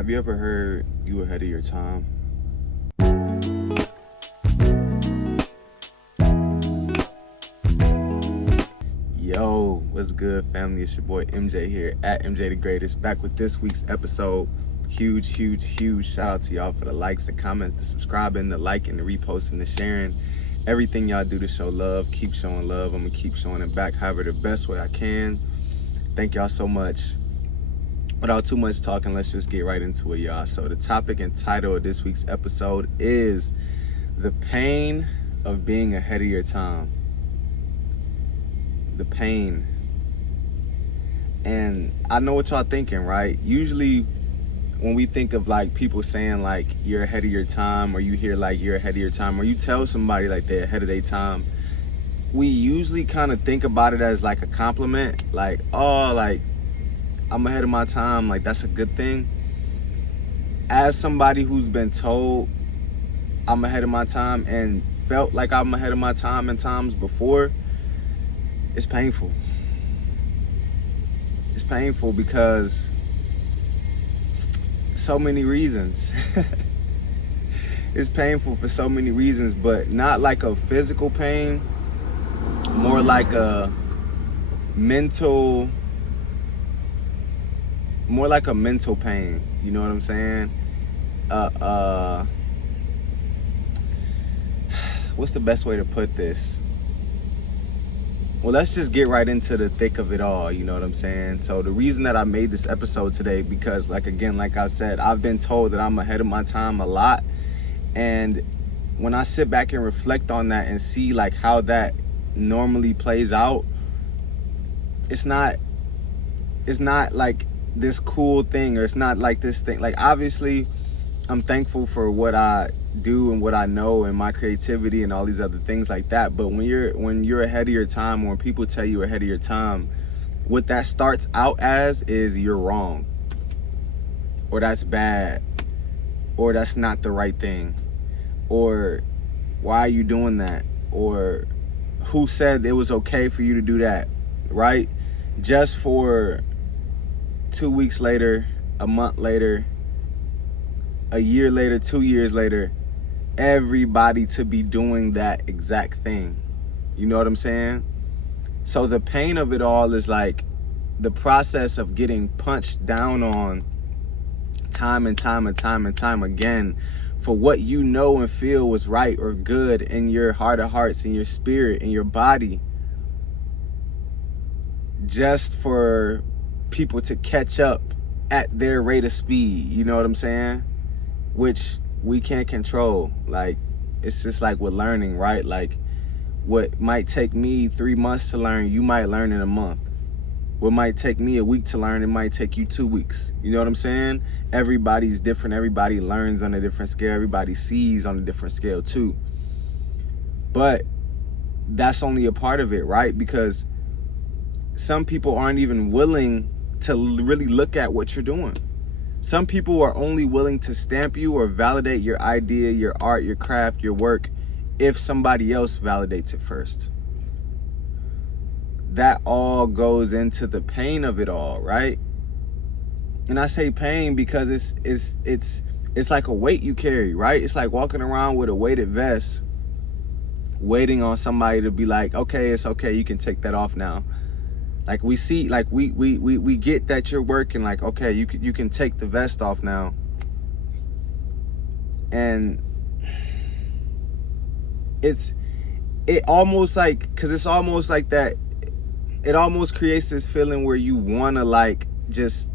Have you ever heard you ahead of your time? Yo, what's good, family? It's your boy MJ here at MJ the Greatest, back with this week's episode. Huge shout out to y'all for the likes, the comments, the subscribing, the liking, the reposting, the sharing. Everything y'all do to show love. Keep showing love. I'm gonna keep showing it back however the best way I can. Thank y'all so much. Without too much talking, let's just get right into it, y'all. So the topic and title of this week's episode is the pain of being ahead of your time. The pain. And I know what y'all thinking, right? Usually when we think of like people saying like you're ahead of your time, or you hear like you're ahead of your time, or you tell somebody like they're ahead of their time, we usually kind of think about it as like a compliment, like, oh, like I'm ahead of my time, like that's a good thing. As somebody who's been told I'm ahead of my time and felt like I'm ahead of my time in times before, it's painful. It's painful because so many reasons. It's painful for so many reasons, but not like a physical pain, more like a mental pain. You know what I'm saying? What's the best way to put this? Well, let's just get right into the thick of it all, you know what I'm saying? So the reason that I made this episode today, because like I said, I've been told that I'm ahead of my time a lot. And when I sit back and reflect on that and see like how that normally plays out, it's not like this cool thing, or it's not like this thing. Like, obviously I'm thankful for what I do and what I know and my creativity and all these other things like that. But when you're ahead of your time, or when people tell you ahead of your time, what that starts out as is you're wrong, or that's bad, or that's not the right thing, or why are you doing that, or who said it was okay for you to do that, right? Just for 2 weeks later, a month later, a year later, 2 years later, everybody to be doing that exact thing. You know what I'm saying? So the pain of it all is like the process of getting punched down on time and time again for what you know and feel was right or good in your heart of hearts, in your spirit, in your body, just for people to catch up at their rate of speed. You know what I'm saying? Which we can't control. Like, it's just like with learning, right? Like, what might take me 3 months to learn, you might learn in a month. What might take me a week to learn, it might take you 2 weeks. You know what I'm saying? Everybody's different. Everybody learns on a different scale. Everybody sees on a different scale too. But that's only a part of it, right? Because some people aren't even willing to really look at what you're doing. Some people are only willing to stamp you or validate your idea, your art, your craft, your work, if somebody else validates it first. That all goes into the pain of it all, right? And I say pain because it's like a weight you carry, right? It's like walking around with a weighted vest, waiting on somebody to be like, okay, it's okay, you can take that off now. Like, we see, like we get that you're working, like, okay, you can take the vest off now. And it almost like, cause it's almost like that, it almost creates this feeling where you wanna like just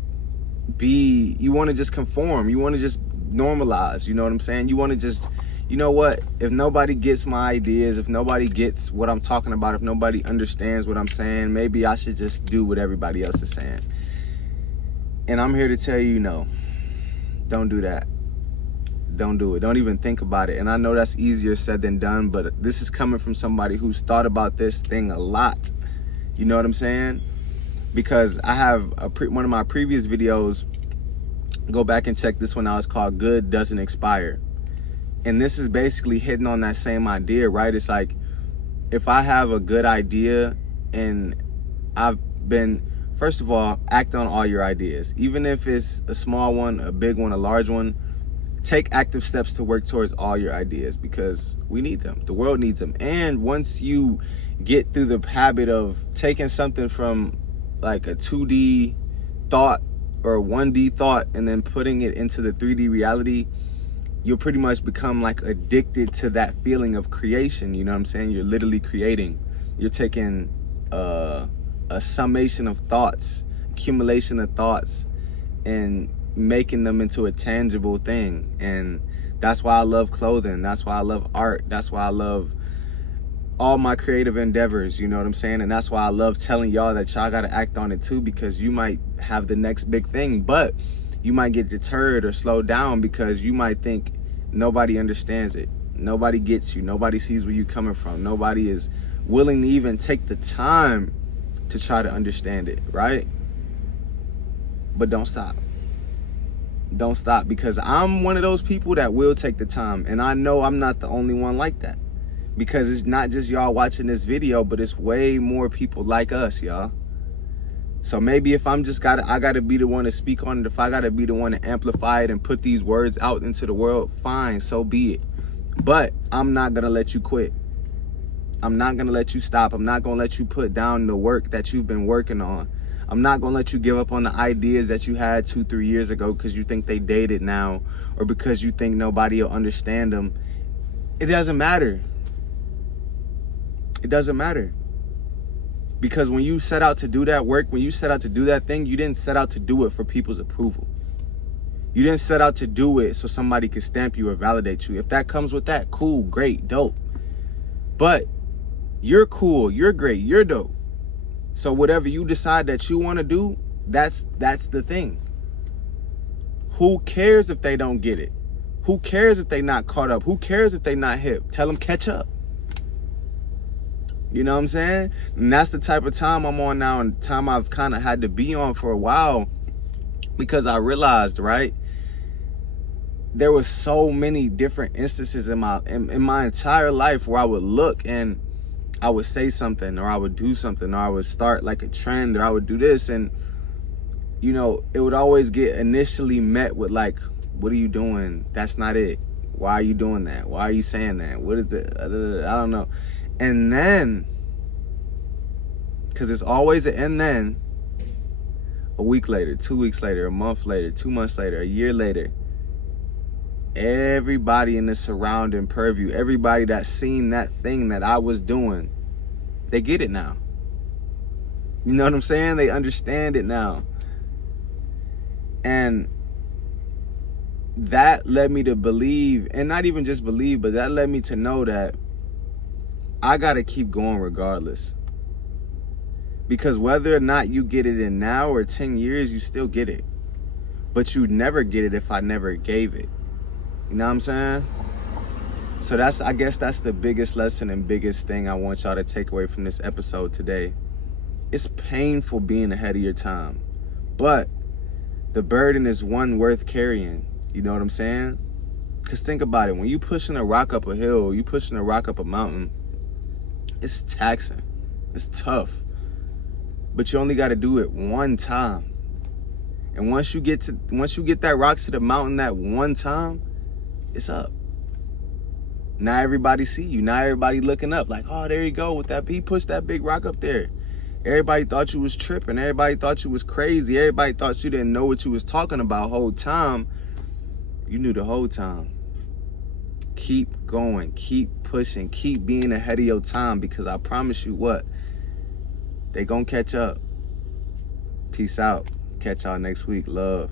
you wanna just conform, you wanna just normalize, you know what I'm saying? You wanna just, you know what, if nobody gets my ideas, if nobody gets what I'm talking about, if nobody understands what I'm saying, maybe I should just do what everybody else is saying. And I'm here to tell you, no, don't do that. Don't do it. Don't even think about it. And I know that's easier said than done, but this is coming from somebody who's thought about this thing a lot. You know what I'm saying? Because I have one of my previous videos, go back and check this one out, it's called Good Doesn't Expire. And this is basically hitting on that same idea, right? It's like, if I have a good idea and I've been first of all, act on all your ideas. Even if it's a small one, a big one, a large one, take active steps to work towards all your ideas, because we need them. The world needs them. And once you get through the habit of taking something from like a 2D thought or a 1D thought and then putting it into the 3D reality, you'll pretty much become like addicted to that feeling of creation. You know what I'm saying? You're literally creating. You're taking a summation of thoughts, accumulation of thoughts, and making them into a tangible thing. And that's why I love clothing. That's why I love art. That's why I love all my creative endeavors, you know what I'm saying? And that's why I love telling y'all that y'all gotta act on it too, because you might have the next big thing, but you might get deterred or slowed down because you might think nobody understands it. Nobody gets you. Nobody sees where you're coming from. Nobody is willing to even take the time to try to understand it, right? But don't stop. Don't stop, because I'm one of those people that will take the time, and I know I'm not the only one like that, because it's not just y'all watching this video, but it's way more people like us, y'all. So maybe if I gotta be the one to speak on it, if I gotta be the one to amplify it and put these words out into the world, fine, so be it. But I'm not gonna let you quit. I'm not gonna let you stop. I'm not gonna let you put down the work that you've been working on. I'm not gonna let you give up on the ideas that you had 2-3 years ago because you think they dated now, or because you think nobody will understand them. It doesn't matter. It doesn't matter. Because when you set out to do that work, when you set out to do that thing, you didn't set out to do it for people's approval. You didn't set out to do it so somebody could stamp you or validate you. If that comes with that, cool, great, dope. But you're cool, you're great, you're dope. So whatever you decide that you want to do, that's the thing. Who cares if they don't get it? Who cares if they not caught up? Who cares if they not hip? Tell them catch up. You know what I'm saying? And that's the type of time I'm on now, and time I've kind of had to be on for a while, because I realized, right, there was so many different instances in my entire life where I would look and I would say something, or I would do something, or I would start like a trend, or I would do this, and you know, it would always get initially met with like, what are you doing? That's not it. Why are you doing that? Why are you saying that? What is it? I don't know. And then, because it's always an and then, a week later, 2 weeks later, a month later, 2 months later, a year later, everybody in the surrounding purview, everybody that's seen that thing that I was doing, they get it now. You know what I'm saying? They understand it now. And that led me to believe, and not even just believe, but that led me to know that I gotta keep going regardless. Because whether or not you get it in now or 10 years, you still get it. But you'd never get it if I never gave it. You know what I'm saying? So I guess that's the biggest lesson and biggest thing I want y'all to take away from this episode today. It's painful being ahead of your time, but the burden is one worth carrying. You know what I'm saying? Because think about it. When you pushing a rock up a hill, you pushing a rock up a mountain, it's taxing. It's tough. But you only got to do it one time. And once you get that rock to the mountain that one time, it's up. Now everybody see you. Now everybody looking up like, oh, there you go with that. He pushed that big rock up there. Everybody thought you was tripping. Everybody thought you was crazy. Everybody thought you didn't know what you was talking about whole time. You knew the whole time. Keep going. Keep pushing. Keep being ahead of your time, because I promise you what? They gonna catch up. Peace out. Catch y'all next week. Love.